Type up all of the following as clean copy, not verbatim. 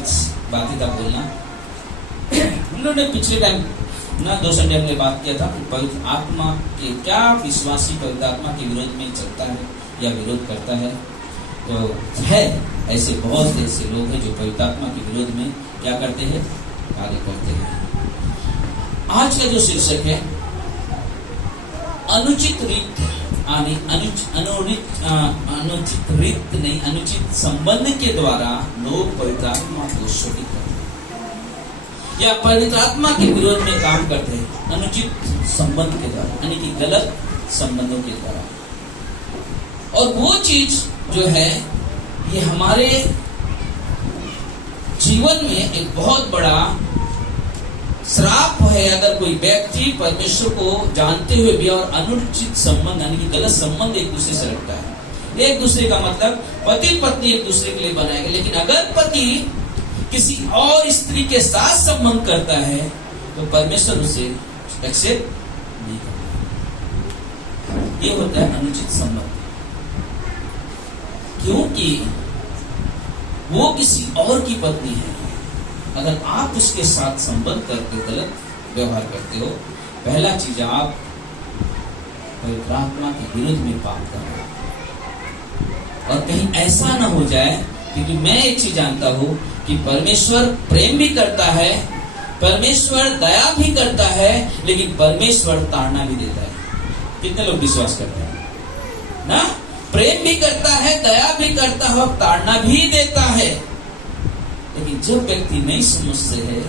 कुछ बातें का बोलना। हम लोगों ने पिछले टाइम ना 2 संडे हमने बात किया था कि पवित्र आत्मा के क्या विश्वासी पवित्र आत्मा के विरोध में चलता है या विरोध करता है। तो है ऐसे बहुत से ऐसे लोग हैं जो पवित्र आत्मा के विरोध में क्या करते हैं, कार्य करते हैं। आज का जो शीर्षक है अनुचित रीत अनुचित संबंध के द्वारा लोग पवित्र आत्मा को शोषित करते हैं या पवित्र आत्मा के विरोध में काम करते हैं। अनुचित संबंध के द्वारा यानी कि गलत संबंधों के द्वारा। और वो चीज जो है ये हमारे जीवन में एक बहुत बड़ा श्राप है अगर कोई व्यक्ति परमेश्वर को जानते हुए भी और अनुचित संबंध यानी कि गलत संबंध एक दूसरे से रखता है। एक दूसरे का मतलब पति पत्नी एक दूसरे के लिए बनाएगा, लेकिन अगर पति किसी और स्त्री के साथ संबंध करता है तो परमेश्वर उसे एक्सेप्ट नहीं करता। ये होता है अनुचित संबंध, क्योंकि वो किसी और की पत्नी है। अगर आप उसके साथ संबंध करके गलत व्यवहार करते हो, पहला चीज आप पवित्र आत्मा के विरुद्ध में पाप कर रहे हो। और कहीं ऐसा ना हो जाए, क्योंकि मैं एक चीज जानता हूं कि परमेश्वर प्रेम भी करता है, परमेश्वर दया भी करता है, लेकिन परमेश्वर ताड़ना भी देता है। कितने लोग विश्वास करते हैं ना? प्रेम भी करता है, दया भी करता है और ताड़ना भी देता है। लेकिन जब व्यक्ति नहीं समझते है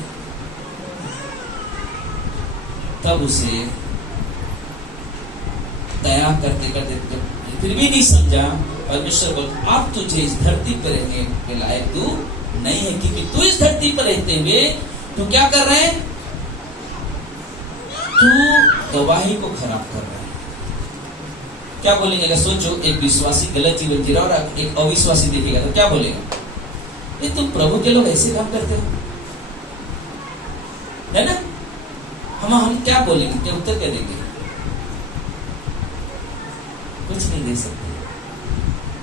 तब उसे दया करते करते फिर भी नहीं समझा, परमेश्वर बोल अब तुझे इस धरती पर रहने के लायक तू नहीं है, क्योंकि तू इस धरती पर रहते हुए तू क्या कर रहे है, तू गवाही को खराब कर रहा है। क्या बोलेंगे? अगर सोचो एक विश्वासी गलत जीवन जी रहा और एक अविश्वासी देखेगा तो क्या बोलेगा? ये तुम प्रभु के लोग ऐसे काम करते हो, है ना? हम क्या बोलेंगे, क्या उत्तर क्या देंगे? कुछ नहीं दे सकते।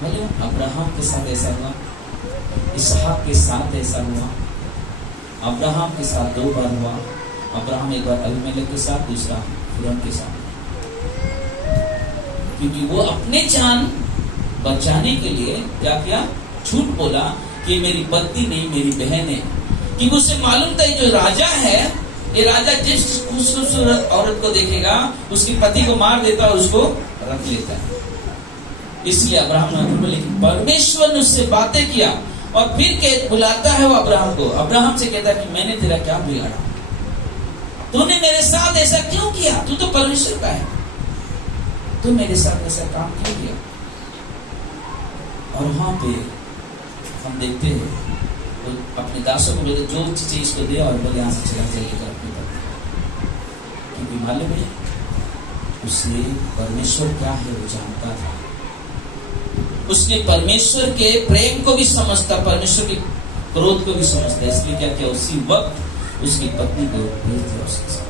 मतलब अब्राहम के साथ ऐसा हुआ, इसहाक के साथ ऐसा हुआ, अब्राहम के साथ 2 बार हुआ। अब्राहम एक बार अबीमेलेक के साथ, दूसरा फिरौन के साथ, क्योंकि वो अपने जान बचाने के लिए क्या किया? झूठ बोला कि मेरी पत्नी नहीं, मेरी बहन है। कि उसे मालूम था जो राजा है, ये राजा जिस खूबसूरत औरत को देखेगा उसकी पति को मार देता और उसको रख लेता है। इसलिए अब्राहम ने, लेकिन परमेश्वर ने उससे बातें किया और फिर बुलाता है वो अब्राहम को। अब्राहम से कहता है कि मैंने तेरा क्या बिगाड़ा, तूने मेरे साथ ऐसा क्यों किया? तू तो परमेश्वर का है, तू मेरे साथ ऐसा काम क्यों किया? और वहां पे हम देखते हैं तो अपने दासों को बोले जो चीजें इसको दे और बोले यहाँ से चला जाइएगा अपनी पत्नी, क्योंकि मालूम है उसने परमेश्वर क्या है वो जानता था। उसने परमेश्वर के प्रेम को भी समझता, परमेश्वर के क्रोध को भी समझता, इसलिए क्या किया? उसी वक्त उसकी पत्नी को भेज दिया उसके साथ।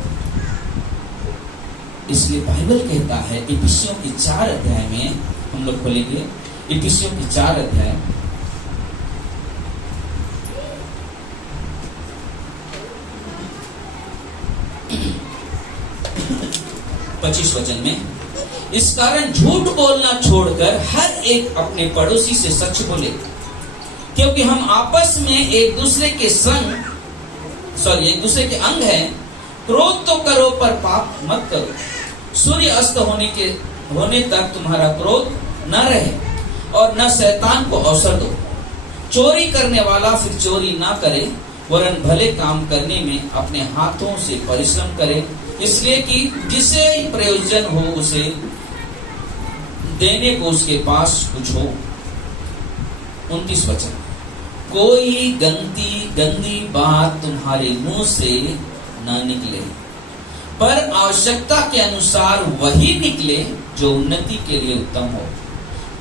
इसलिए बाइबल कहता है इफिसियों की 4 अध्याय में, हम लोग खोलेंगे इफिसियों की 4 अध्याय 25 वचन में, इस कारण झूठ बोलना छोड़कर हर एक अपने पड़ोसी से सच बोले, क्योंकि हम आपस में एक दूसरे के अंग हैं। क्रोध तो करो पर पाप मत करो। सूर्य अस्त होने तक तुम्हारा क्रोध न रहे और न शैतान को अवसर दो। चोरी करने वाला फिर चोरी ना करे, वरन भले काम करने में अपने हाथों से परिश्रम करे, इसलिए कि जिसे प्रयोजन हो उसे देने को उसके पास कुछ हो। 29 वचन, कोई गंदी बात तुम्हारे मुंह से न निकले, पर आवश्यकता के अनुसार वही निकले जो उन्नति के लिए उत्तम हो,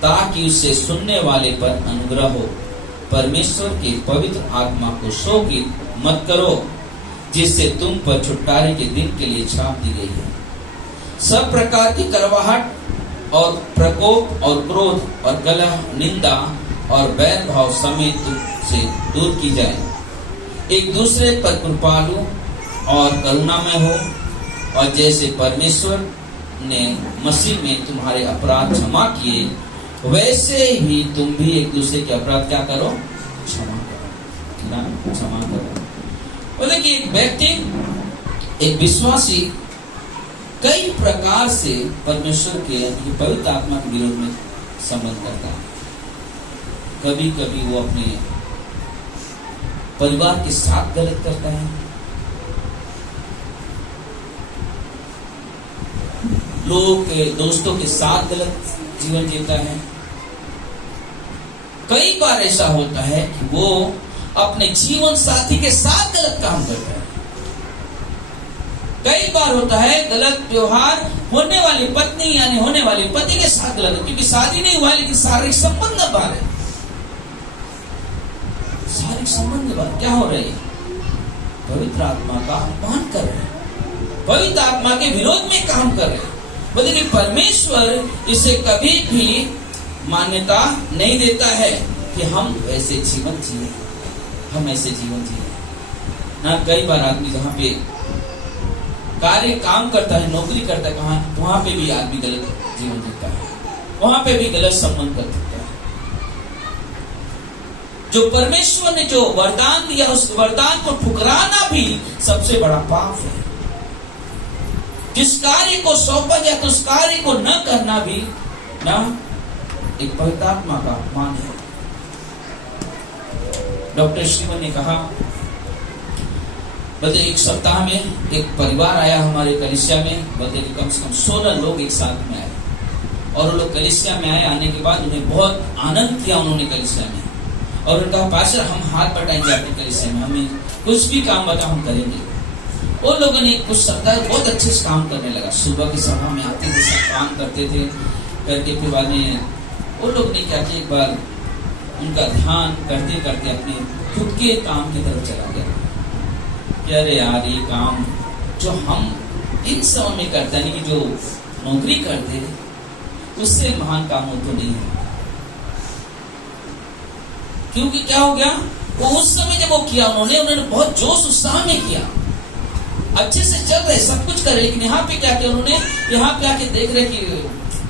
ताकि उससे सुनने वाले पर अनुग्रह हो। परमेश्वर के पवित्र आत्मा को शोकित मत करो, जिससे तुम पर छुटकारे के दिन के लिए छाप दी गई है। सब प्रकार की करवाहट और प्रकोप और क्रोध और कलह, निंदा और बैर भाव समेत से दूर की जाए, एक दूसरे पर कृपालु और करुणामय हो, और जैसे परमेश्वर ने मसीह में तुम्हारे अपराध क्षमा किए, वैसे ही तुम भी एक दूसरे के अपराध क्या करो, क्षमा करो, क्षमा करो। बोले कि एक व्यक्ति, एक विश्वासी कई प्रकार से परमेश्वर के पवित्र आत्मा के विरोध में संबंध करता है। कभी कभी वो अपने परिवार के साथ गलत करता है, लोग के दोस्तों के साथ गलत जीवन जीता है। कई बार ऐसा होता है कि वो अपने जीवन साथी के साथ गलत काम करता है। कई बार होता है गलत व्यवहार होने वाली पत्नी यानी होने वाले पति के साथ गलत, क्योंकि शादी नहीं हुआ है लेकिन शारीरिक संबंध बाहर है। शारीरिक संबंध बाहर क्या हो रहे हैं, पवित्र आत्मा का अपमान कर रहे हैं, पवित्र आत्मा के विरोध में काम कर रहे हैं। बोले कि परमेश्वर इसे कभी भी मान्यता नहीं देता है कि हम ऐसे जीवन जिए, हम ऐसे जीवन जिए ना। कई बार आदमी जहाँ पे कार्य काम करता है, नौकरी करता है, कहाँ वहां पे भी आदमी गलत जीवन जीता है, वहां पे भी गलत संबंध कर सकता है। जो परमेश्वर ने जो वरदान दिया, उस वरदान को ठुकराना भी सबसे बड़ा पाप है। जिस कार्य को सौंपा गया तो उस कार्य को न करना भी ना एक पवित्र आत्मा का अपमान है। डॉक्टर श्रीमन ने कहा, बल्कि एक सप्ताह में एक परिवार आया हमारे कलीसिया में, बल्कि कम से कम 16 लोग एक साथ में आए, और वो लोग कलीसिया में आए। आने के बाद उन्हें बहुत आनंद किया उन्होंने कलीसिया में, और उन्होंने कहा पास्टर हम हाथ बटाएंगे आपके कलीसिया में, हमें कुछ भी काम बता हम करेंगे। उन लोगों ने कुछ सप्ताह बहुत अच्छे से काम करने लगा। सुबह की सभा में आते थे, सब काम करते थे, करके फिर बाद में उन लोग ने क्या किया, एक बार उनका ध्यान करते करते अपने खुद के काम की तरफ चला गया कि अरे यार ये काम जो हम इन समय में करते हैं, कि जो नौकरी करते उससे महान काम तो नहीं है। क्योंकि क्या हो गया, वो उस समय जब वो किया उन्होंने बहुत जोश उत्साह में किया, अच्छे से चल रहे, सब कुछ कर रहे, लेकिन यहाँ पे क्या किया उन्होंने, यहाँ पे आके देख रहे कि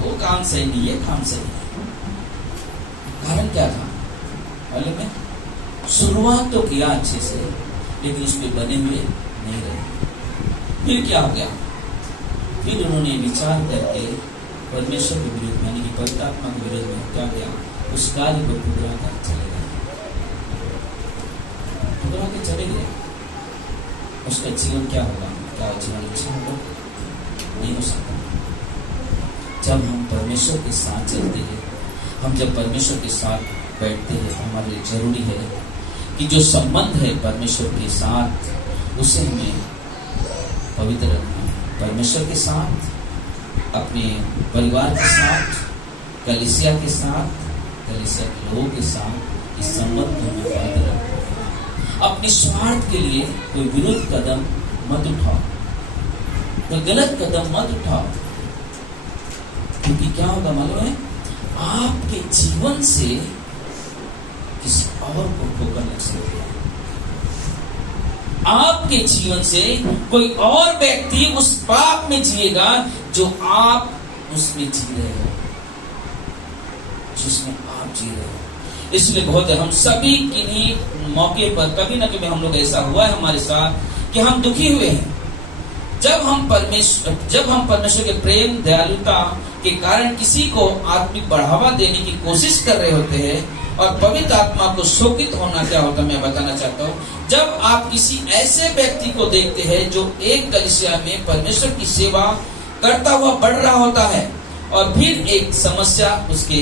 वो काम सही नहीं, ये काम सही है। कारण क्या था मालूम है, शुरुआत तो किया अच्छे से, लेकिन उस पर बने हुए नहीं रहे। फिर क्या हो गया, फिर उन्होंने विचार करके परमेश्वर के विरोध में यानी कि पवित्र आत्मा के विरोध में क्या किया, उस कार्य को ठुकरा कर चले गए, ठुकरा के चले गए। उसका जीवन क्या होगा, क्या जीवन अच्छा होगा, नहीं हो सकता। जब हम परमेश्वर के साथ चलते हैं, हम जब परमेश्वर के साथ बैठते हैं, हमारे लिए जरूरी है कि जो संबंध है परमेश्वर के साथ उसे हमें पवित्र रखना है। परमेश्वर के साथ, अपने परिवार के साथ, कलीसिया के साथ, कलीसिया के लोगों के साथ इस संबंध को हमें पवित्र रखना है। अपने स्वार्थ के लिए कोई विरुद्ध कदम मत उठाओ, कोई गलत कदम मत उठाओ, क्योंकि क्या होगा मालूम है, आपके जीवन से किसी और को ठोकर लग सकती है। आपके जीवन से कोई और व्यक्ति उस पाप में जिएगा जो आप उसमें जी रहे हो, जिसमें आप जी रहे हो। इसलिए बहुत है, हम सभी किन्हीं मौके पर कभी ना कभी हम लोग ऐसा हुआ है हमारे साथ कि हम दुखी हुए हैं। जब हम परमेश्वर के प्रेम दयालुता के कारण किसी को आत्मिक बढ़ावा देने की कोशिश कर रहे होते हैं, और पवित्र आत्मा को शोकित होना क्या होता है मैं बताना चाहता हूँ। जब आप किसी ऐसे व्यक्ति को देखते हैं जो एक कलीसिया में परमेश्वर की सेवा करता हुआ बढ़ रहा होता है, और फिर एक समस्या उसके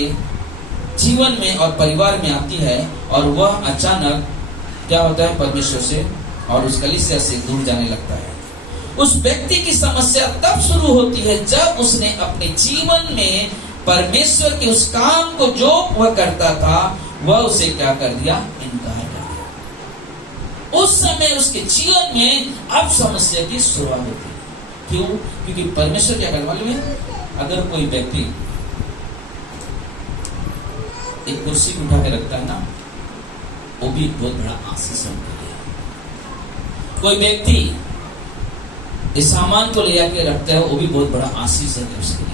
जीवन में और परिवार में आती है, और वह अचानक क्या होता है, परमेश्वर से और उस कलीसिया से दूर जाने लगता है। उस व्यक्ति की समस्या तब शुरू होती है जब उसने अपने जीवन में परमेश्वर के उस काम को जो वह करता था वह उसे क्या कर दिया, इनकार कर दिया। उस समय उसके जीवन में अब समस्या की शुरुआत होती है। क्यों? क्योंकि परमेश्वर क्या करने वाले में, अगर कोई व्यक्ति एक कुर्सी उठा के रखता है ना, वो भी बहुत बड़ा आशीष है। कोई व्यक्ति इस सामान को ले आके रखता है, वो भी बहुत बड़ा आशीष है उसके लिए।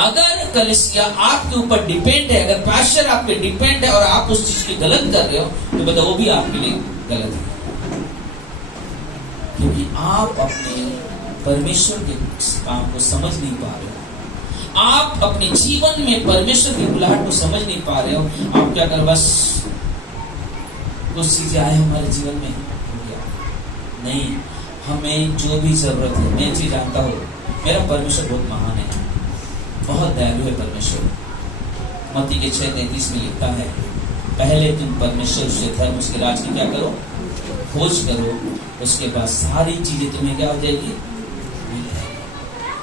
अगर कलीसिया आपके ऊपर डिपेंड है, अगर पास्टर आप पे डिपेंड है और आप उस चीज की गलत कर रहे हो, तो बताओ वो भी आपके लिए गलत है, क्योंकि आप अपने परमेश्वर के काम को समझ नहीं पा रहे हो। आप अपने जीवन में परमेश्वर की बुलाहट को समझ नहीं पा रहे हो। आप क्या कर, बस कुछ चीजें आए हमारे जीवन में, हो गया नहीं। हमें जो भी जरूरत है, मैं चीज जानता हूँ, मेरा परमेश्वर बहुत महान है, बहुत दयालु है परमेश्वर। मत्ती के 6:33 में लिखता है, पहले तुम परमेश्वर से धर्म उसके राज की क्या करो, खोज करो, उसके बाद सारी चीजें तुम्हें क्या हो जाएगी।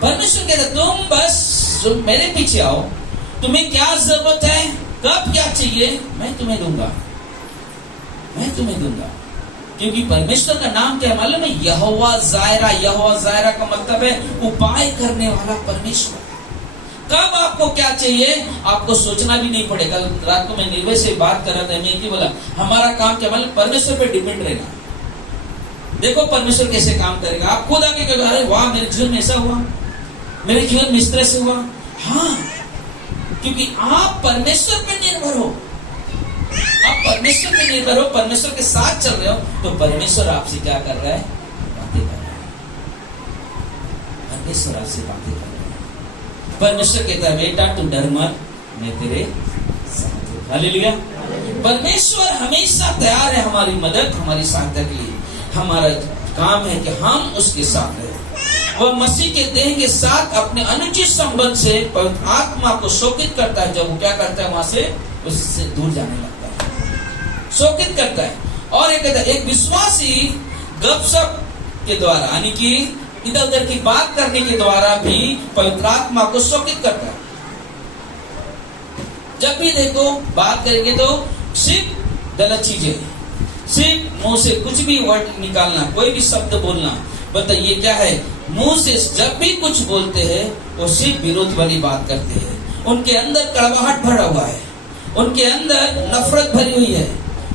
परमेश्वर कहता है तुम बस जो मेरे पीछे आओ, तुम्हें क्या जरूरत है, कब क्या चाहिए, मैं तुम्हें दूंगा, मैं तुम्हें दूंगा। क्योंकि परमेश्वर का नाम क्या है मालूम है, यहोवा जायरा। यहोवा जायरा का मतलब है उपाय करने वाला परमेश्वर। कब आपको क्या चाहिए आपको सोचना भी नहीं पड़ेगा। रात को मैं निर्भय से बात कर रहा था, मैं बोला हमारा काम क्या मतलब परमेश्वर पे डिपेंड रहना। देखो परमेश्वर कैसे काम करेगा। आप खुद आके कहोगे अरे वाह मेरे जीवन में ऐसा हुआ, मेरे जीवन में इस तरह से हुआ। हाँ, क्योंकि आप परमेश्वर पे निर्भर हो, आप परमेश्वर पे निर्भर हो, परमेश्वर के साथ चल रहे हो, तो परमेश्वर आपसे क्या कर रहा है, बातें कर रहा है। परमेश्वर आपसे बातें कर रहा है। परमेश्वर कहता है बेटा तू डर मत, मैं तेरे साथ हूं। हालेलुया। परमेश्वर हमेशा तैयार है हमारी मदद, हमारी सहायता के लिए। हमारा काम है कि हम उसके साथ रहे। वह मसीह के देह के साथ अपने अनुचित संबंध से पवित्र आत्मा को शोकित करता है। जब वो क्या करता है, वहां से उससे दूर जाने लगता है, शोकित करता है। और एक विश्वासी गपशप के द्वारा, यानी कि इधर उधर की बात करने के द्वारा भी पवित्र आत्मा को शोकित करता है। जब भी देखो बात करेंगे तो सिर्फ गलत चीजें, सिर्फ मुंह से कुछ भी वर्ड निकालना, कोई भी शब्द बोलना। बताइए क्या है, मुंह से जब भी कुछ बोलते हैं वो सिर्फ विरोध वाली बात करते हैं। उनके अंदर कड़वाहट भरा हुआ है, उनके अंदर नफरत भरी हुई है,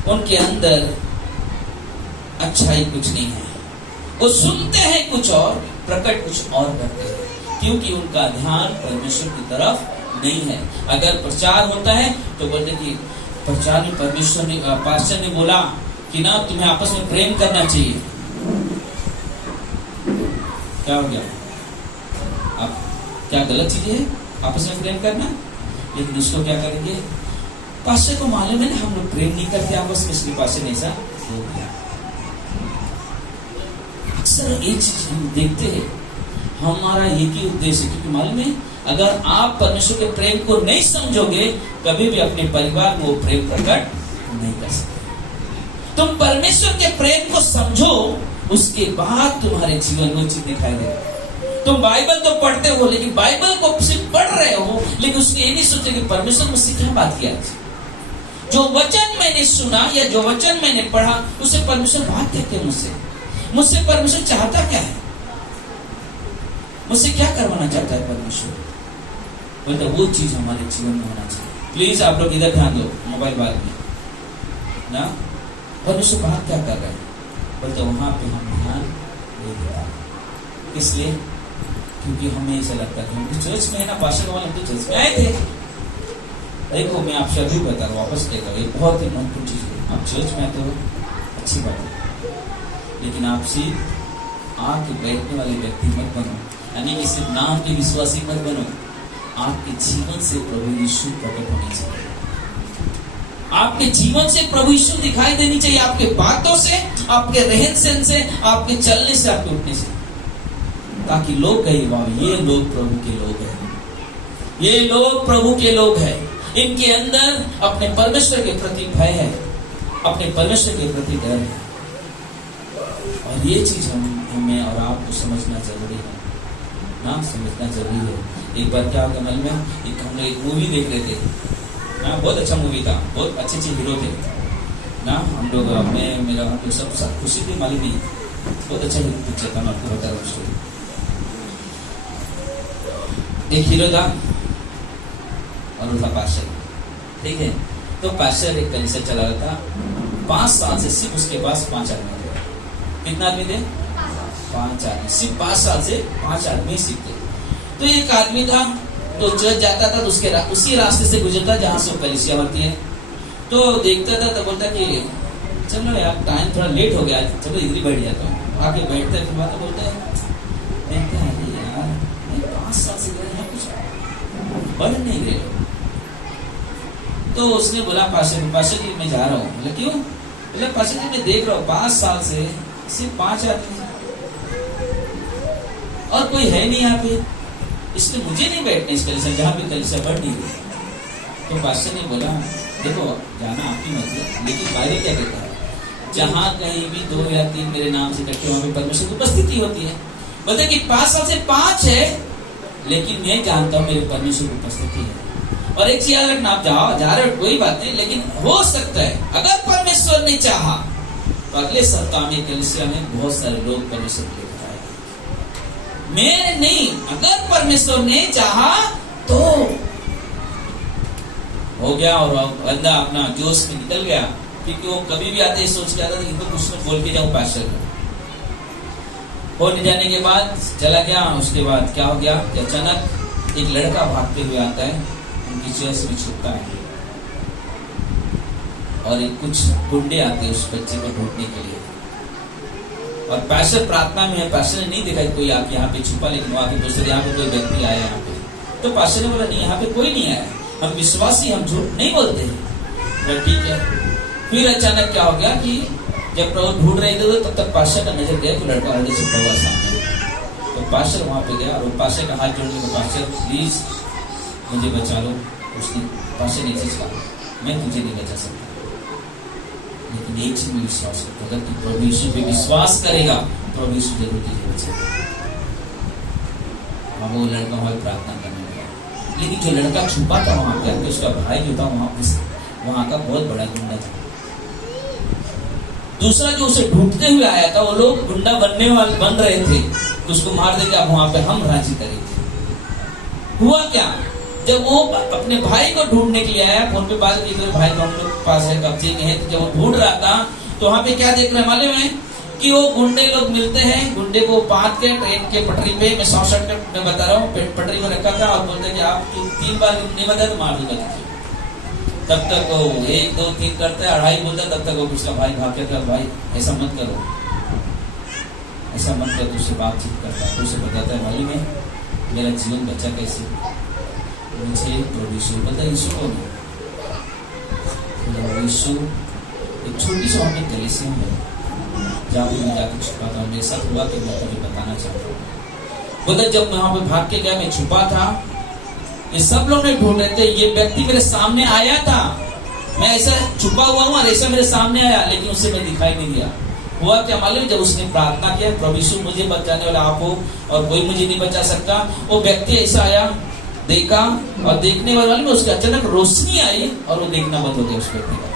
उनके अंदर अच्छाई कुछ नहीं है। वो सुनते हैं कुछ और, प्रकट कुछ और करते हैं, क्योंकि उनका ध्यान परमेश्वर की तरफ नहीं है। अगर प्रचार होता है तो बोलते कि प्रचार में परमेश्वर ने, पास्टर ने बोला कि ना तुम्हें आपस में प्रेम करना चाहिए। क्या हो गया, आप क्या गलत चीज है आपस में प्रेम करना? लेकिन उसको क्या करेंगे, पास्टर को मालूम है ना हम लोग प्रेम नहीं करते आपस में, इसलिए पास्टर ने ऐसा हो गया। अक्सर एक चीज हम देखते हैं, हमारा एक ही उद्देश्य है, क्योंकि मालूम है अगर आप परमेश्वर के प्रेम को नहीं समझोगे, कभी भी अपने परिवार में वो प्रेम प्रकट नहीं कर सकते। तुम परमेश्वर के प्रेम को समझो, उसके बाद तुम्हारे जीवन में चीज दिखाई देगा। तुम बाइबल तो पढ़ते हो, लेकिन बाइबल को सिर्फ पढ़ रहे हो, लेकिन उसने ये नहीं सोचे कि परमेश्वर मुझसे क्या बात किया। जो वचन मैंने सुना या जो वचन मैंने पढ़ा, उससे परमेश्वर बात कहते हैं मुझसे परमेश्वर चाहता क्या है, मुझसे क्या करवाना चाहता है परमेश्वर। बोलते वो चीज हमारे जीवन में होना चाहिए। प्लीज आप लोग इधर ध्यान दो, मोबाइल बात में ना, परमेश्वर बात क्या कर रहे हैं। बोलते वहां पे हम ध्यान नहीं देता, इसलिए क्योंकि हमें ऐसा लगता है हम चर्च में है ना, पास्टर का मतलब चर्च में आए थे। देखो मैं आपसे अभी बता रहा हूँ, वापस कहता हूँ, बहुत ही महत्वपूर्ण चीज है। आप चर्च में आते हो अच्छी बात है, लेकिन आप सिर्फ आके बैठने वाले व्यक्ति मत बनो, यानी कि सिर्फ नाम के विश्वासी मत बनो। आपके जीवन से प्रभु यीशु प्रकट होने चाहिए, आपके जीवन से प्रभु यीशु दिखाई देनी चाहिए, आपके बातों से, आपके रहन सहन से, आपके चलने से, आपके उठने से, ताकि लोग कहे वाह ये लोग प्रभु के लोग हैं, ये लोग प्रभु के लोग हैं। इनके अंदर अपने परमेश्वर के प्रति भय है, अपने परमेश्वर के प्रति डर है। और ये चीज हमें और आपको समझना जरूरी है ना, समझना जरूरी है। एक बार क्या होगा, मन में हम लोग एक मूवी देख रहे थे ना, बहुत अच्छा मूवी था, बहुत अच्छे अच्छे हीरो थे ना। हम लोग मेरा हम लोग सब खुशी थी, मालूम नहीं, बहुत अच्छा पिक्चर था। मैं आपको बता रहा हूँ, एक हीरो था और वो था पास्टर, ठीक है। तो पास्टर एक कलीसिया चला रहा था, 5 साल से सिर्फ उसके पास 5 आदमी थे। कितना आदमी थे? 5 आदमी। सिर्फ 5 साल से 5 आदमी सीखते। तो एक आदमी था तो चर्च जाता था, तो उसके उसी रास्ते से गुजरता जहां से कलीसिया होती है। तो देखता था तो बोलता कि चलो यार टाइम थोड़ा लेट हो गया, चलो इधर ही बैठ जाता हूँ। आके बैठता है, फिर बात बोलता है यार 5 साल से कुछ बढ़ नहीं रहे। तो उसने बोला पाशा जी मैं जा रहा हूँ। बोला क्यों? बोला पाशा जी मैं देख रहा हूँ 5 साल से सिर्फ 5 आदमी और कोई है नहीं यहाँ पे, इसलिए मुझे नहीं बैठना इस कलीसिया जहाँ पे कलीसिया बढ़ नहीं रही। तो पाशा ने बोला देखो जाना आपकी मर्जी, लेकिन बाइबल क्या कहता है? जहाँ कहीं भी 2 या 3 मेरे नाम से इकट्ठे वहां पे परमेश्वर की उपस्थिति होती है। बोलते कि 5 साल से 5 है, लेकिन मैं जानता हूँ मेरे परमेश्वर की उपस्थिति है। और एक चीज याद रखना, आप जा रहे हो कोई बात नहीं, लेकिन हो सकता है अगर परमेश्वर ने चाहा तो अगले सप्ताह में कलीसिया में बहुत सारे लोग परमेश्वर के लिए आए। मैं नहीं, अगर परमेश्वर ने चाहा तो हो गया। और बंदा अपना जोश में निकल गया, क्योंकि वो कभी भी आते सोच के आता था इनको कुछ न बोल के जाऊं पास्टर को। होने जाने के बाद चला गया। उसके बाद क्या हो गया कि अचानक एक लड़का भागते हुए आता है, उनकी चर्च में छुपता है और एक कुछ गुंडे आते हैं उस बच्चे को ढूंढने के लिए। और पास्टर प्रार्थना में है, पास्टर ने नहीं देखा कोई आप यहाँ पे छुपा, लेकिन वहां पे दूसरे यहाँ पे कोई व्यक्ति आया यहाँ पे। तो पास्टर ने बोला नहीं यहाँ पे कोई नहीं आया, हम विश्वासी, हम झूठ नहीं बोलते हैं। ठीक है। फिर अचानक क्या हो गया कि जब प्रभु ढूंढ रहे थे तब तक पास्टर का नजर गया तो लड़का हृदय से छुपा हुआ सामने। तो पास्टर वहां पे गया और पास्टर का हाथ जोड़ने को, पास्टर प्लीज मुझे बचा लो। उसने पास्टर ने चीज कहा मैं तुझे नहीं बचा सकता, लेकिन एक चीज में विश्वास करता, अगर तू प्रभु यीशु पे विश्वास करेगा प्रभु यीशु जरूर तुझे बचाएगा। अब वो लड़का वहां प्रार्थना करने लगा, लेकिन जो लड़का छुपा था वहां पर, उसका भाई जो था वहां का बहुत बड़ा गुंडा था। दूसरा जो उसे ढूंढते हुए आया था, वो लोग गुंडा बन रहे थे कि उसको मार देंगे, अब वहां पे हम राजी करेंगे। हुआ क्या, जब वो अपने भाई को ढूंढने के लिए आया, फोन पे बात की तो भाई को हम लोग पास है, कब्जे में है। तो जब वो ढूंढ रहा था तो वहां पे क्या देख रहे मालूम है कि वो गुंडे लोग मिलते हैं, गुंडे को बांध के ट्रेन के पटरी पे, मैं शॉर्ट में बता रहा हूँ, पटरी में रखा था और बोलते कि आप 3 बार नहीं बता तो मार दूंगा। तब तक वो 1 2 3 करते हैं, 2.5 बोलता, तब तक वो उसका भाई भाग के था, भाई ऐसा मत करो, ऐसा मत करो। उससे बातचीत करता है, तो उसे बताता है भाई में मेरा जीवन बचा कैसे, मुझे प्रभु यीशु पता है। यीशु कौन है? यीशु एक छोटी सी वहां पे कलीसिया है जहाँ पे मैं जाकर छुपा था, मेरे साथ हुआ तो मैं तुझे बताना चाहता हूँ। बोला जब मैं वहां पे भाग के गया, मैं छुपा था, ये सब लोग ने ढूंढ रहे थे, ये व्यक्ति मेरे सामने आया था, मैं ऐसा छुपा हुआ हूँ और ऐसा मेरे सामने आया, लेकिन उससे मैं दिखाई नहीं दिया। हुआ क्या मालूम, जब उसने प्रार्थना किया प्रभु यीशु मुझे बचाने वाला आप हो और कोई मुझे नहीं बचा सकता, वो व्यक्ति ऐसा आया, देखा और देखने वाले में उसके अचानक रोशनी आई और वो देखना बंद हो गया। उस व्यक्ति का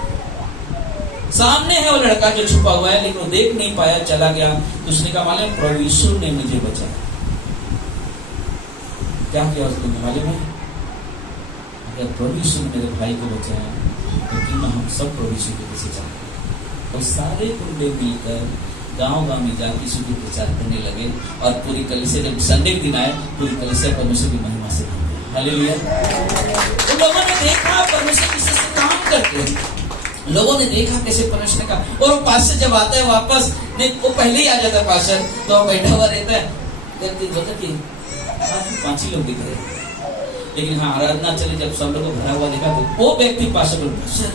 सामने है वो लड़का जो छुपा हुआ है, लेकिन वो देख नहीं पाया, चला गया। तो उसने कहा मालूम प्रभु यीशु ने मुझे बचाया। क्या किया उसने मालूम है? अगर प्रभु यीशु ने मेरे भाई को बचाया तो क्यों ना हम सब प्रभु यीशु के पीछे चलते। और सारे गुंडे मिलकर गांव-गांव में जाकर यीशु की प्रचार करने लगे और पूरी कलीसिया, जब संडे के दिन आए, पूरी कलीसिया परमेश्वर की महिमा से भर गई। हालेलुया। तो लोगों ने देखा परमेश्वर किसी से काम करते हैं, लोगों ने देखा कैसे परमेश्वर का। और पास्टर जब आता है वापस, नहीं वो पहले ही आ जाता है पास्टर, तो बैठा हुआ रहता है, बोलता कि 5 ही लोग दिख रहे हैं। लेकिन हाँ आराधना चले, जब सब लोग भरा हुआ देखा तो वो व्यक्ति पास्टर को, पास्टर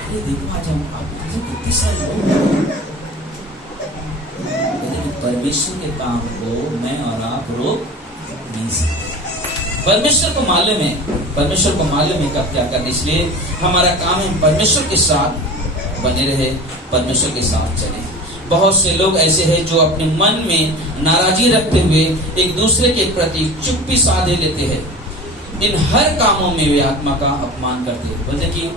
अरे देखो आज हम आप कितने सारे लोग, परमेश्वर के काम को मैं और आप रोक नहीं सकते। परमेश्वर को मालूम है, परमेश्वर को मालूम है कब क्या करना, इसलिए हमारा काम है परमेश्वर के साथ बने रहे, परमेश्वर के साथ चले। बहुत से लोग ऐसे हैं जो अपने मन में नाराजगी रखते हुए एक दूसरे के प्रति चुप्पी साधे लेते हैं। इन हर कामों में वे आत्मा का अपमान करते हैं। बोलते कि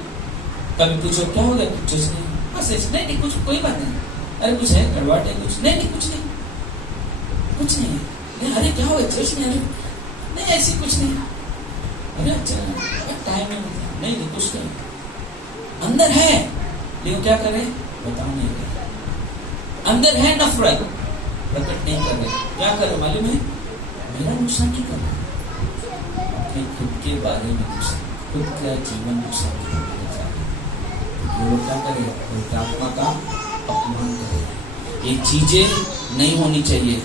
कभी पूछो क्या हो गया, कुछ नहीं, बस नहीं कुछ, कोई बात नहीं, अरे कुछ है गड़बड़ है, कुछ नहीं, कुछ नहीं, कुछ नहीं, अरे क्या हो गया चर्च में, अरे नहीं ऐसी कुछ नहीं, अरे अच्छा टाइम नहीं, कुछ नहीं, अंदर है, लेकिन क्या करें बता नहीं रहे, अंदर है नफरत, प्रकट नहीं कर रहे। क्या कर रहे मालूम है? मेरा नुकसान नहीं कर रहे, अपने खुद के बारे में नुकसान, खुद का जीवन नुकसान करने जा रहे। वो लोग क्या करे? पवित्र आत्मा का अपमान करे। ये चीजें नहीं होनी चाहिए।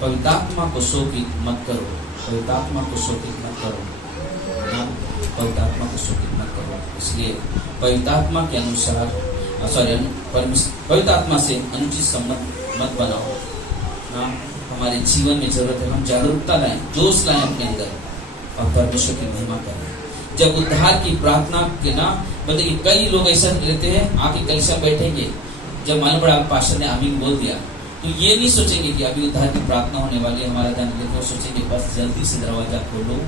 पवित्र आत्मा को शोकित मत करो, पवित्र आत्मा को शोकित मत करो, पवित्र आत्मा को शोकित मत करो। इसलिए पवित्र आत्मा के अनुसार पवित्र आत्मा से अनुचित संबंध मत बनाओ ना। हमारे जीवन में जरूरत है हम जागरूकता लाएं, जोश लाएं अपने अंदर और परमेश्वर की महिमा करें। जब उद्धार की प्रार्थना के ना बताइए, कई लोग ऐसा रहते हैं आके कलीसिया बैठेंगे, जब मालूम पड़ा पास्टर ने आमीन बोल दिया तो ये नहीं सोचेंगे कि अभी उद्धार की प्रार्थना होने वाली है, हमारा ध्यान लेकिन वो सोचेंगे बस जल्दी से दरवाजा खोलो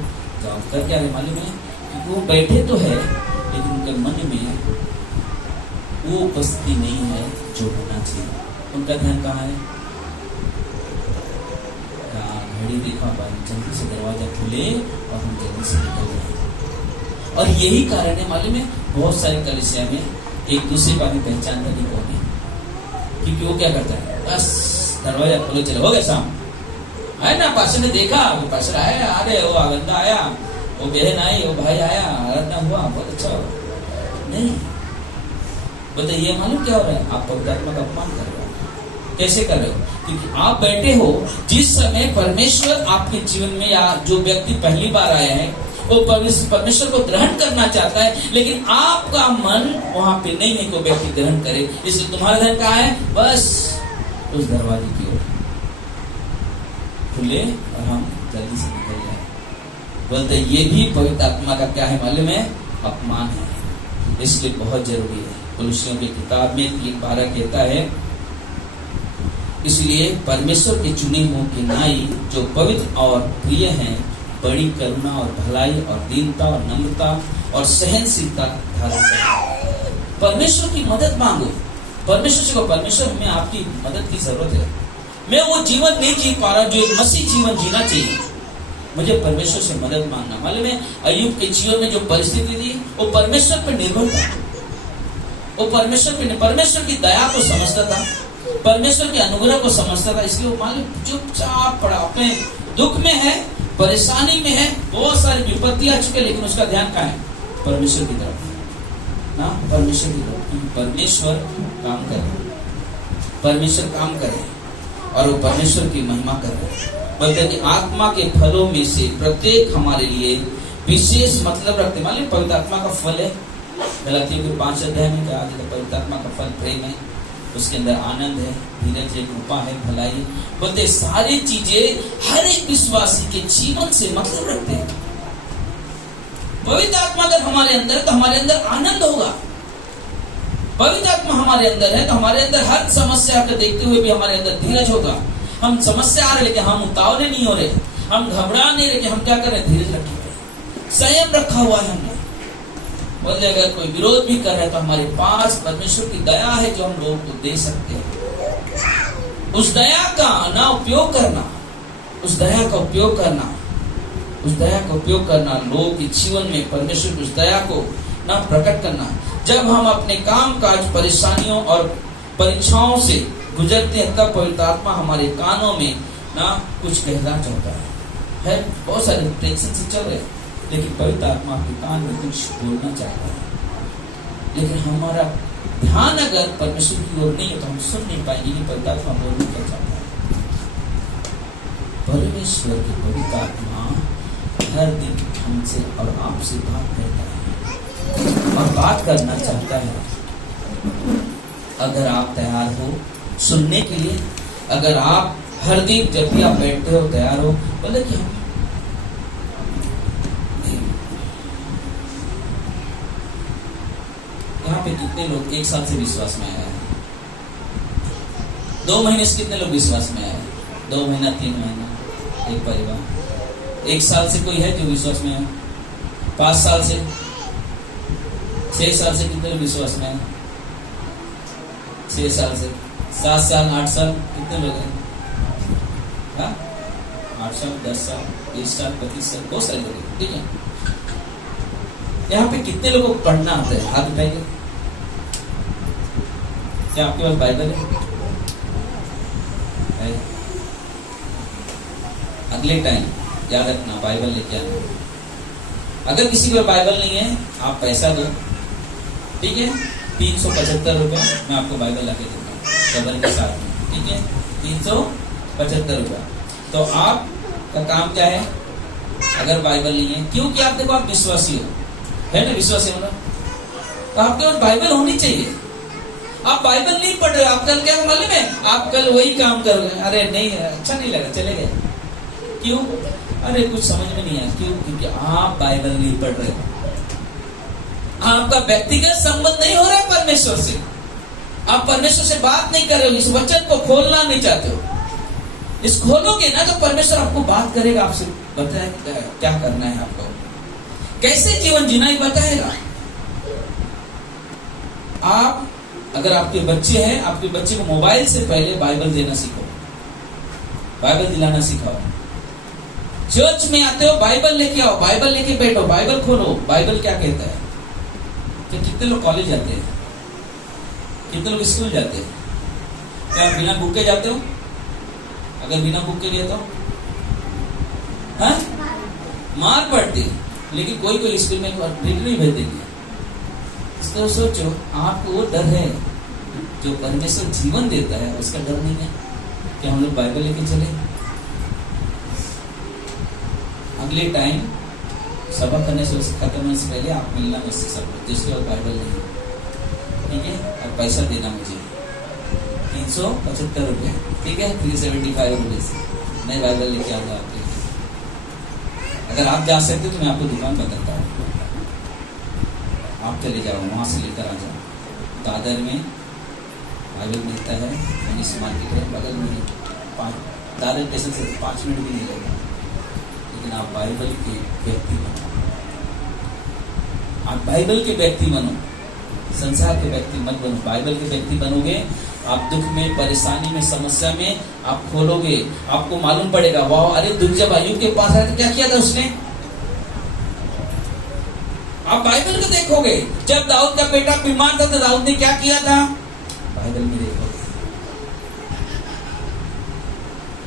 जाओ। कर क्या रहे मालूम है? क्योंकि वो बैठे तो है लेकिन उनके मन में वो उपस्थिति नहीं है जो होना चाहिए। उनका ध्यान कहाँ है? घड़ी देखा भाई, जल्दी से दरवाजा खुले और हम जल्दी से निकल जाए। और यही कारण है मालूम है, बहुत सारे कलीसिया में एक दूसरे का भी पहचानता नहीं कौन है, क्योंकि वो क्या करता है, बस दरवाजा खोलो चले, हो गया शाम है ना, पास्टर ने देखा वो पास्टर आया, आ रहे, वो आगंदा आया, वो बहन आई, वो भाई आया, आराधना हुआ, बहुत अच्छा हुआ। नहीं, बताइए मालूम क्या हो रहा है? आप पवित्र आत्मा का अपमान कर रहे हो। कैसे कर रहे हो? क्योंकि आप बैठे हो जिस समय परमेश्वर आपके जीवन में, या जो व्यक्ति पहली बार आया है वो परमेश्वर को ग्रहण करना चाहता है, लेकिन आपका मन वहां पे नहीं है को व्यक्ति ग्रहण करे। इसलिए तुम्हारा ध्यान कहाँ है? बस उस दरवाजे की ओर खुले और हम जल्दी से निकल जाए। बोलते ये भी पवित्र आत्मा का क्या है मालूम है? अपमान है। इसलिए बहुत जरूरी है। कुलुसियों की किताब में 3:12 कहता है, इसलिए परमेश्वर के चुने हुओं की नाई जो पवित्र और प्रिय हैं, बड़ी करुणा और भलाई और दीनता और नम्रता और सहनशीलता धारण करें। परमेश्वर की मदद मांगो। परमेश्वर से, परमेश्वर हमें आपकी मदद की जरूरत है। मैं वो जीवन नहीं जी पा रहा जो एक मसीह जीवन जीना चाहिए, मुझे परमेश्वर से मदद मांगना। मालूम है अय्यूब के जीवन में जो परिस्थिति थी वो परमेश्वर पर निर्भर था। वो परमेश्वर की दया को समझता था, परमेश्वर के अनुग्रह को समझता था। इसलिए वो मालूम चुपचाप पड़ा, अपने दुख में है, परेशानी में है, बहुत सारी विपत्ति आ चुके, लेकिन उसका ध्यान कहाँ है? परमेश्वर की तरफ ना, परमेश्वर की तरफ। परमेश्वर काम करे, परमेश्वर काम करे और वो परमेश्वर की महिमा करे। बोलते कि आत्मा के फलों में से प्रत्येक हमारे लिए विशेष मतलब रखते। मालूम पवित्र आत्मा का फल है, गलातियों के 5 अध्याय में क्या आगे? पवित्र आत्मा का फल प्रेम है, उसके अंदर आनंद है, धीरज है, कृपा है, भलाई। बोलते सारी चीजें हर एक विश्वासी के जीवन से मतलब रखते हैं। पवित्र आत्मा अगर हमारे अंदर है तो हमारे अंदर आनंद होगा। पवित्र आत्मा हमारे अंदर है तो हमारे अंदर हर समस्या को देखते हुए भी हमारे अंदर धीरज होगा। हम समस्या आ रहे लेकिन हम उतावले नहीं हो रहे, हम घबरा नहीं रहे, हम क्या कर रहे? धीरज रखे हुए, संयम रखा हुआ है हमने। बोले अगर कोई विरोध भी कर रहा है तो हमारे पास परमेश्वर की दया है जो हम लोग को दे सकते हैं। उस दया का ना उपयोग करना, उस दया का उपयोग करना, उस दया का उपयोग करना, लोगों के जीवन में परमेश्वर की उस दया को ना प्रकट करना। जब हम अपने काम काज, परेशानियों और परीक्षाओं से गुजरते हैं तब पवित्र आत्मा हमारे कानों में ना कुछ कहना चाहता है। बहुत सारे टेंशन से चल रहे, लेकिन पवित्र आत्मा आपके कान में कुछ बोलना चाहता है, लेकिन हमारा ध्यान अगर परमेश्वर की ओर नहीं है तो हम सुन नहीं पाएंगे कि पवित्र आत्मा बोलना क्या चाहता है। परमेश्वर की पवित्र आत्मा हर दिन हमसे और आपसे बात करता है और बात करना चाहता है। अगर आप तैयार हो सुनने के लिए, अगर आप हर दिन जब भी आप बैठते हो तैयार हो, बोले कि हम यहाँ पे कितने लोग 1 साल से विश्वास में आए हैं? 2 महीने से कितने लोग विश्वास में आए हैं? 2 महीना, 3 महीना, एक परिवार। 1 साल से कोई है जो विश्वास में आए? 5 साल से, 6 साल से कितने लोग विश्वास में आए? 6 साल से, 7 साल, 8 साल, कितने लोग हैं? 8 साल, 10 साल, 20 साल, 25 साल, बहुत सारे लोग हैं। ठीक है, यहाँ पे कितने लोगों को पढ़ना आता है? हाथ उठाइए। क्या आपके पास बाइबल है? अगले टाइम याद रखना, बाइबल लेके आना। अगर किसी के पास बाइबल नहीं है, आप पैसा दो, ठीक है, 375 रुपया मैं आपको बाइबल लाके दूंगा कवर के साथ में, ठीक है, 375 रुपया। तो आपका काम क्या है? अगर बाइबल नहीं है, क्योंकि आप देखो आप विश्वासी हो, है ना, विश्वासी हो ना, तो आपके पास बाइबल होनी चाहिए। आप बाइबल नहीं पढ़ रहे, आप कल क्या मालूम है, आप कल वही काम कर रहे हैं, अरे नहीं अच्छा नहीं लगा, चले गए। क्यों? अरे कुछ समझ में नहीं आया। क्यों? क्योंकि आप बाइबल नहीं पढ़ रहे, आपका व्यक्तिगत संबंध नहीं हो रहा है परमेश्वर से, आप परमेश्वर से बात नहीं कर रहे हो, इस वचन को खोलना नहीं चाहते हो। इस खोलोगे ना तो परमेश्वर आपको बात करेगा, आपसे बताएगा क्या करना है आपको, कैसे जीवन जीना ही बताएगा। आप अगर आपके बच्चे हैं, आपके बच्चे को मोबाइल से पहले बाइबल देना सीखो, बाइबल दिलाना सिखाओ। चर्च में आते हो, बाइबल लेके आओ, बाइबल लेके बैठो, बाइबल खोलो, बाइबल क्या कहता है। कि कितने लोग कॉलेज जाते हैं, कितने लोग स्कूल जाते हैं, क्या बिना बुक के जाते हो? अगर बिना बुक के गए तो हाँ? मार पड़ती। लेकिन कोई कोई स्कूल में नहीं भेज देंगे। इसको सोचो, आपको वो डर है जो परमेश्वर जीवन देता है, उसका डर नहीं है कि हम लोग बाइबल लेके चले। अगले टाइम सबक करने से खत्म होने से पहले आप मिलना मुझसे सब, जिसके बाद बाइबल नहीं, ठीक है, और पैसा देना मुझे 375 रुपये, ठीक है, 375 रुपीज मैं बाइबल लेके आऊंगा आपके। अगर आप जा सकते तो मैं आपको दुकान बताता हूँ, आप चले जाओ, वहां से लेकर आ जाओ। दादर में बाइबल मिलता है, मनीष मार्केट है बगल में, दादर स्टेशन से 5 मिनट भी नहीं लगेगा। लेकिन आप बाइबल के व्यक्ति बनो, आप बाइबल के व्यक्ति बनो, संसार के व्यक्ति मत बनो। बाइबल के व्यक्ति बनोगे, आप दुख में, परेशानी में, समस्या में आप खोलोगे, आपको मालूम पड़ेगा, वाह अरे दुख जब अय्यूब के पास आया तो क्या किया था उसने। आप बाइबल को देखोगे, जब दाऊद का बेटा बीमार था तो दाऊद ने क्या किया था, बाइबल में देखोगे।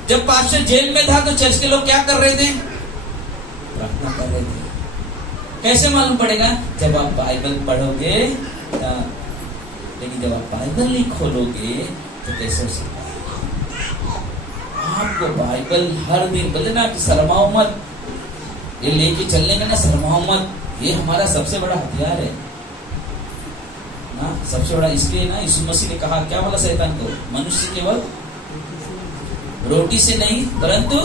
जब पास्टर जेल में था तो चर्च के लोग क्या कर रहे थे, प्रार्थना कर रहे थे। कैसे मालूम पड़ेगा, जब आप बाइबल पढ़ोगे। लेकिन जब आप बाइबल नहीं खोलोगे तो कैसे हो सकता है। आपको बाइबल हर दिन बोले ना कि शर्माओ मत, ये लेके चलने का ना, शर्माओ मत, ये हमारा सबसे बड़ा हथियार है ना, सबसे बड़ा। इसलिए ना यीशु मसीह ने कहा, क्या बोला शैतान को, मनुष्य केवल रोटी से नहीं परंतु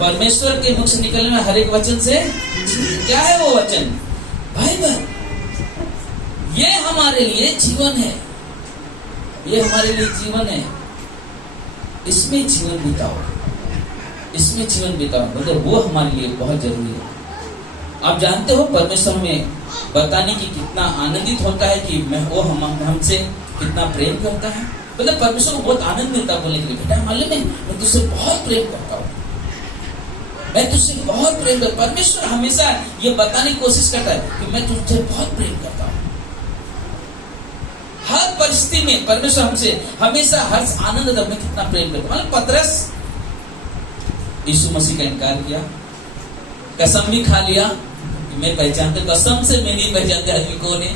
परमेश्वर के मुख से निकलने में हर एक वचन से। क्या है वो वचन? बाइबल। ये हमारे लिए जीवन है, ये हमारे लिए जीवन है। इसमें जीवन बिताओ, इसमें जीवन बिताओ, मतलब वो हमारे लिए बहुत जरूरी है। आप जानते हो परमेश्वर हमें बताने की कितना आनंदित होता है कि मैं वो हमसे कितना प्रेम करता है। मतलब परमेश्वर को बहुत आनंद मिलता है बोलने के लिए, बेटा मालूम है मैं तुझसे बहुत प्रेम करता हूँ, मैं तुझसे बहुत प्रेम करता। परमेश्वर हमेशा ये बताने की कोशिश करता है कि मैं तुझसे बहुत प्रेम करता हूँ। हर परिस्थिति में परमेश्वर हमसे हमेशा हर्ष आनंद में कितना प्रेम करता है। मतलब पतरस यीशु मसीह का इनकार किया, कसम भी खा लिया कि मैं पहचानता, कसम से मैं नहीं पहचानता आदमी कौन है।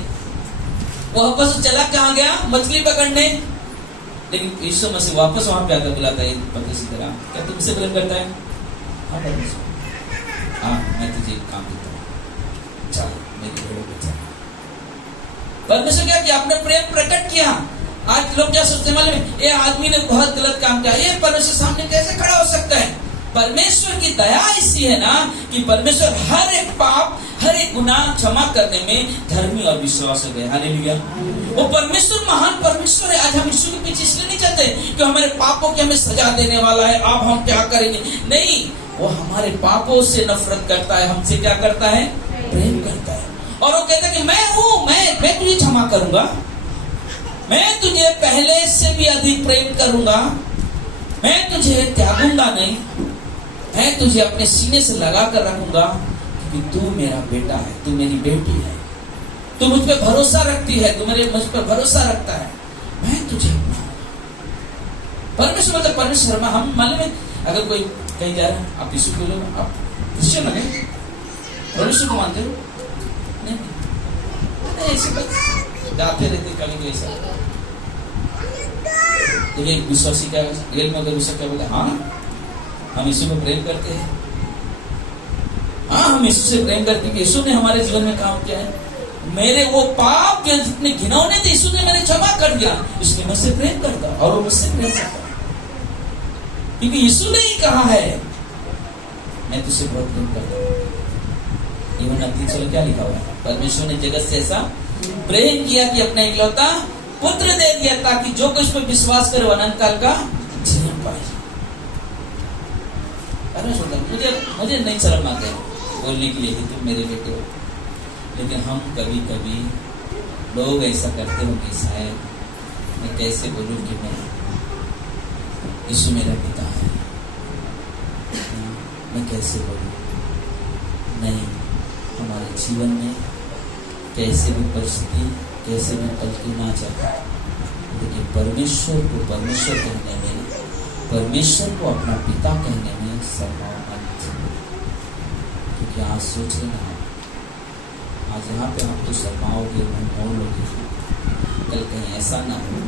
वो वापस चला कहाँ गया, मछली पकड़ने। लेकिन यीशु मसीह वापस वहां पे आकर बुलाता है पतरस की तरह, क्या तुमसे प्रेम करता है? हाँ परमेश्वर, हाँ मैं तुझे एक काम देता हूँ, चल मेरी भेड़ों पे चल। परमेश्वर क्या किया, अपने प्रेम प्रकट किया। आज लोग क्या सोचते हैं, ये आदमी ने बहुत गलत काम किया, ये परमेश्वर सामने कैसे खड़ा हो सकता है। परमेश्वर की दया ऐसी है ना कि परमेश्वर हर एक पाप, हर एक गुनाह क्षमा करने में धर्मी और विश्वास हो गए। हालेलुया। वो परमेश्वर महान परमेश्वर है। आज हम यीशु के पीछे इसलिए नहीं चाहते कि हमारे पापों की हमें सजा देने वाला है, अब हम क्या करेंगे। नहीं, वो हमारे पापों से नफरत करता है, हमसे क्या करता है, प्रेम करता है। और वो कहता है कि मैं हूं, मैं तुझे क्षमा करूंगा, मैं तुझे पहले से भी अधिक प्रेम करूंगा, मैं तुझे त्यागूंगा नहीं, मैं तुझे अपने सीने से लगा कर रखूंगा, क्योंकि तू मेरा बेटा है, तू मेरी बेटी है, तू मुझ पर भरोसा रखती है, तू मुझ पर भरोसा रखता है, मैं तुझे अपना होगा। परमेश्वर मतलब परमेश्वर में हम मालूम है, अगर कोई कहीं जा रहा है, आप यीशु को लो, आप क्रिश्चियन लगे, परमेश्वर को मानते हो? नहीं, ऐसे बस जाते रहते कभी कोई ऐसा। तो एक विश्वासी क्या रियल में अगर विश्वास क्या बोलते, हाँ हम यीशु को प्रेम करते हैं, हाँ हम यीशु से प्रेम करते हैं, यीशु ने हमारे जीवन में काम किया है, मेरे वो पाप जो जितने घिनौने थे यीशु ने मेरे क्षमा कर दिया, इसलिए मैं उससे प्रेम करता और वो मुझसे प्रेम करता, क्योंकि यीशु ने ही कहा है मैं तुझसे बहुत प्रेम करता हूँ। यूहन्ना 3:16 क्या लिखा हुआ है? परमेश्वर ने जगत से ऐसा प्रेम किया कि अपना इकलौता पुत्र दे दिया ताकि जो कुछ पर विश्वास करे अनंत काल का जीवन पाए। मुझे नहीं शर्म आते बोलने के लिए कि तुम मेरे बेटे हो, लेकिन हम कभी कभी लोग ऐसा करते हो कि शायद मैं कैसे बोलूं कि मैं यीशु मेरा पिता है, मैं कैसे बोलूं? नहीं, हमारे जीवन में कैसे भी परिस्थिति, कैसे भी पलटी ना जाए, लेकिन परमेश्वर को परमेश्वर कहने में, परमेश्वर को अपना पिता कहने में शर्माओ मत। क्योंकि आज सोच लेना, आज यहाँ पे आप तो शर्माओगे, मोड़ लोगे, कल कहीं ऐसा ना हो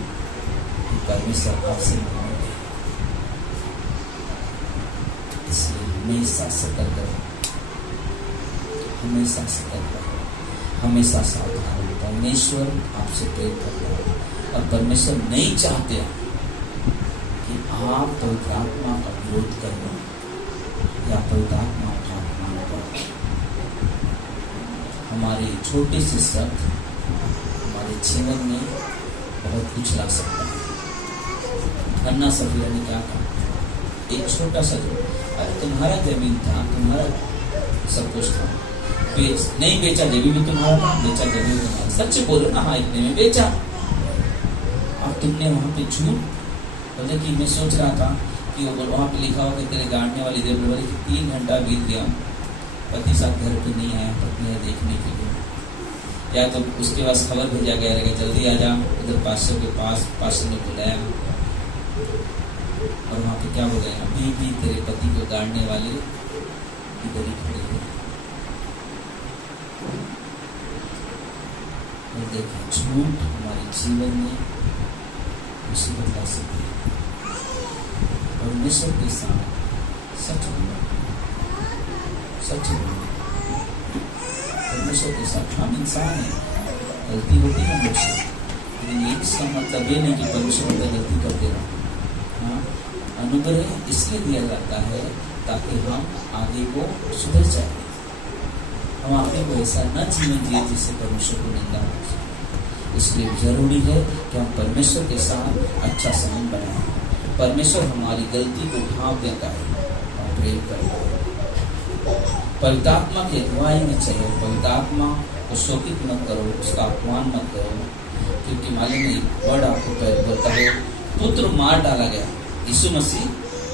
कि परमेश्वर आपसे मोड़े। इसलिए हमेशा सतर्क रहो, हमेशा सतर्क रहो, हमेशा सावधान रहो। परमेश्वर आपसे प्रेम करता है और परमेश्वर नहीं चाहते कि आप पवित्र आत्मा का विरोध करो या पवित्र आत्मा का अपमान करो। हमारे छोटे से शब्द हमारे जीवन में बहुत कुछ ला सकता है। अन्ना सफीरा ने क्या कहा? एक छोटा सा, अरे तुम्हारा जमीन था, तुम्हारा सब कुछ था, नहीं बेचा, जमीन भी तुम्हारा था, बेचा जमीन तुम्हारा, सच बोलो ना, हाँ इतने में बेचा। अब तुमने वहां पे झूठ बोले कि मैं सोच रहा था कि वो वहां पे लिखा हुआ कि तेरे गाड़ने वाली देर बोले कि 3 घंटा बीत गया, पति साहब घर पे नहीं आया, पत्नी है देखने के लिए, या तो उसके पास खबर भेजा गया रहेगा जल्दी आ जा, उधर पास्टर के पास पास्टर ने बुलाया और वहां पे क्या बोले, अभी भी तेरे पति को गाड़ने वाले इधर ही खड़े हैं। और देखा, झूठ हमारे जीवन में मुसीबत ला सकती है। परमेश्वर के साथ सच बोलो, सच बोलो। परमेश्वर के साथ हम इंसान हैं, गलती होती है मुझसे, लेकिन ये इसका मतलब ये नहीं कि परमेश्वर में गलती करते रहो। हाँ, अनुग्रह इसलिए दिया जाता है ताकि हम आगे को सुधर जाए, हम आगे को ऐसा न जीवन जिए जिससे परमेश्वर को निंदा हो। इसलिए जरूरी है कि हम परमेश्वर के साथ अच्छा संबंध बनाएं। परमेश्वर हमारी गलती को ढांप देता है और प्रेम करता है। पवित्र आत्मा की अगुवाई में चलो, पवित्र आत्मा को शोकित मत करो, उसका अपमान मत करो, क्योंकि मालूम नहीं वर्ड आपको बोलता है पुत्र मार डाला गया, यीशु मसीह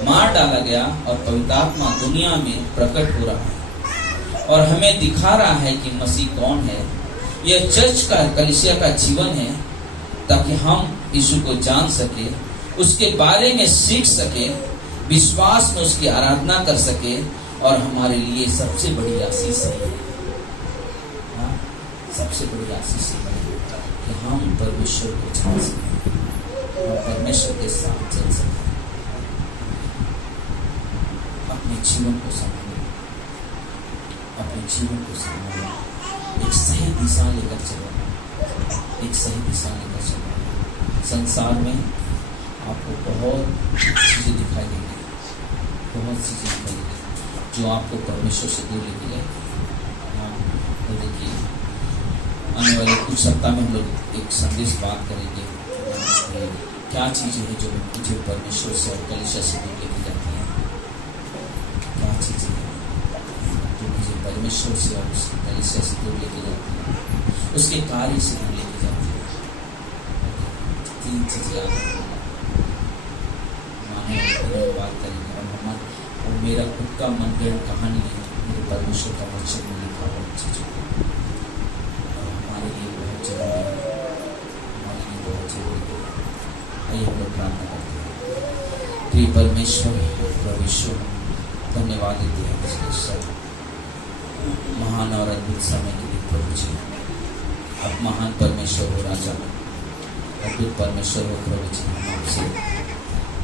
मार डाला गया और पवित्र आत्मा दुनिया में प्रकट हो रहा है और हमें दिखा रहा है कि मसीह कौन है। यह चर्च का, कलीसिया का जीवन है ताकि हम यीशु को जान सके, उसके बारे में सीख सके, विश्वास में उसकी आराधना कर सके, और हमारे लिए सबसे बड़ी आशीष है, हाँ, सबसे बड़ी आशीष है कि हम परमेश्वर को जान सके, हम परमेश्वर के साथ चल सके। अपने जीवन को संभालो, अपने जीवन को संभालो, एक सही दिशा लेकर चलो, एक सही दिशा लेकर चलो। संसार में आपको बहुत चीजें दिखाई देंगी, बहुत सी चीजें दिखाई देंगी जो आपको परमेश्वर से दूर लेके जाएगी। हाँ, तो देखिए आने वाले कुछ सप्ताह में हम लोग एक संदेश बात करेंगे, क्या चीजें हैं जो मुझे परमेश्वर से और कलीसिया से दूर लेके जाती हैं, क्या चीजें हैं जो मुझे परमेश्वर से और कलीसिया से दूर लेके जाती हैं, उसके कार्य से दूर लेके जाती है। 3 चीजें बात करेंगे। और मेरा खुद का मन गढ़ कहानी है, मेरे परमेश्वर का वचन में लिखा हुआ चीजों और हमारे लिए बहुत जरूरी है, हमारे लिए बहुत जरूरी है। आइए हम लोग प्रार्थना करते हैं। प्रिय परमेश्वर प्रभु यीशु, धन्यवाद देते हैं इसके सब महान और अद्भुत समय के लिए प्रभु जी। आप महान परमेश्वर हो राजा, अद्भुत परमेश्वर हो प्रभु जी। हम आपसे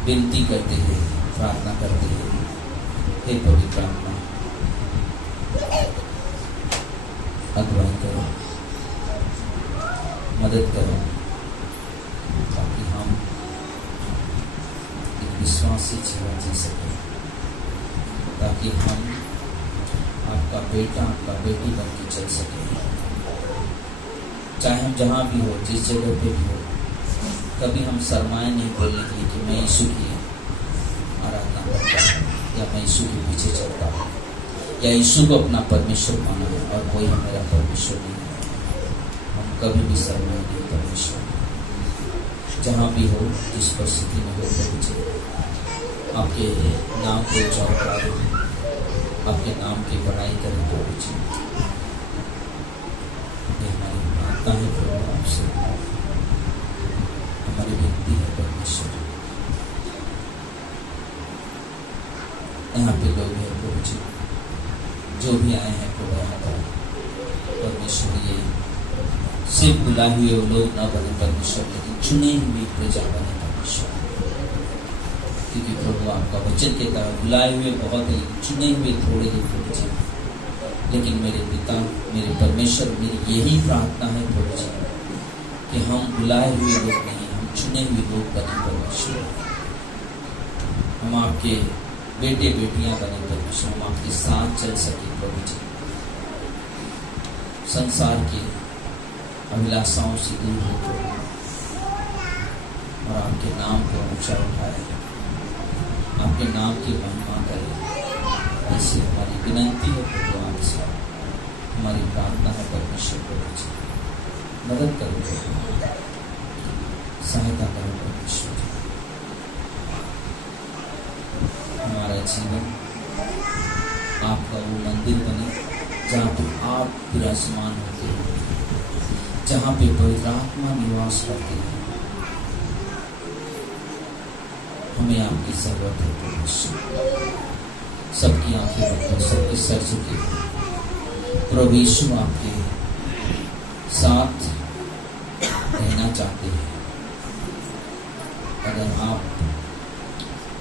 विनती करते हैं, प्रार्थना करते हैं, हे पवित्र आत्मा अगुवाई करो, मदद करो, ताकि हम एक विश्वासी जीवन जी सकें, ताकि हम आपका बेटा आपका बेटी बन के चल सकें। चाहे हम जहाँ भी हो, जिस जगह पे भी हो, कभी हम शर्माए नहीं बोलने के लिए कि मैं यीशु की आराधना करता हूँ, या मैं यीशु के पीछे चलता हूँ, या यीशु को अपना परमेश्वर माना है और कोई मेरा परमेश्वर नहीं है। हम कभी भी शर्माए नहीं परमेश्वर। जहाँ भी हो, जिस परिस्थिति में हो प्रभु जी, आपके नाम को उजागर, आपके नाम की बड़ाई करें प्रभु जी। ये हमारी प्रार्थना है प्रभु, आपसे हमारी विनती है परमेश्वर। यहाँ पे लोग हैं प्रभु जी, जो भी आए हैं प्रभु यहाँ पर परमेश्वर, ये सिर्फ बुलाए हुए लोग न बने परमेश्वर, लेकिन चुने हुए प्रजा बने परमेश्वर। क्योंकि प्रभु आपका वचन कहता है बुलाए हुए बहुत ही, चुने हुए थोड़े ही प्रभु जी। लेकिन मेरे पिता, मेरे परमेश्वर, मेरी यही प्रार्थना है प्रभु जी कि हम बुलाए हुए लोग नहीं, हम चुने हुए लोग बने परमेश्वर। हम आपके बेटे बेटियां बने परमेश्वर, हम आपके साथ चल सके प्रभु जी। संसार की अभिलाषाओं से दूर हो प्रभु, और आपके नाम को ऊंचा उठाए, आपके नाम की महिमा करें। ऐसी हमारी विनती है प्रभु आपसे, हमारी प्रार्थना है परमेश्वर प्रभु जी। मदद करो प्रभु, सहायता करो परमेश्वर। हमारा जीवन आपका वो मंदिर बने जहाँ पे आप विराजमान होते हो, जहाँ पे पवित्र आत्मा निवास करते हैं। हमें आपकी जरूरत है परमेश्वर। सबकी आंखें बंद हो, सबके सर झुके। प्रभु यीशु आपके साथ रहना चाहते हैं। अगर आप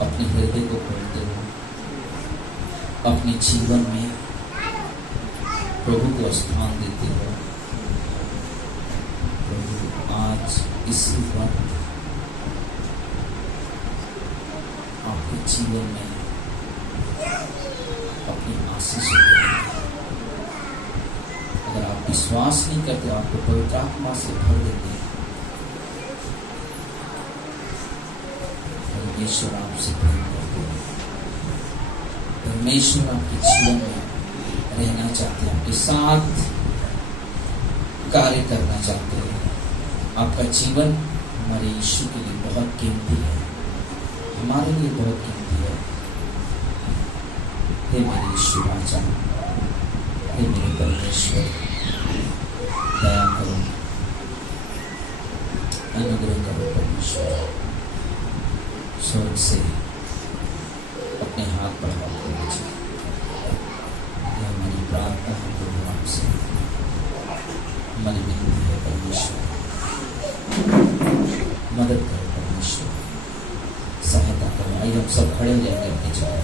अपने हृदय को खोलते हो, अपने जीवन में प्रभु को स्थान देते हो, प्रभु आज इसी वक्त आपके जीवन में अपनी आशीष देंगे। अगर आप विश्वास नहीं करते, आपको पवित्र आत्मा से भर देंगे। परमेश्वर आपसे प्रेम करते हैं, परमेश्वर आपके जीवन में रहना चाहते हैं, आपके साथ कार्य करना चाहते हैं। आपका जीवन हमारे यीशु के लिए बहुत कीमती है, हमारे लिए बहुत कीमती है। हे मेरे यीशु राजा, हे मेरे परमेश्वर, दया करो, अनुग्रह करो परमेश्वर। स्वर्ग से अपने हाथ बढ़ाओ प्रभु जी। यह हमारी प्रार्थना है प्रभु आपसे, हमारी विनती है परमेश्वर। मदद करो परमेश्वर, सहायता करो। आइए हम सब खड़े हो जाएंगे अपनी जगह।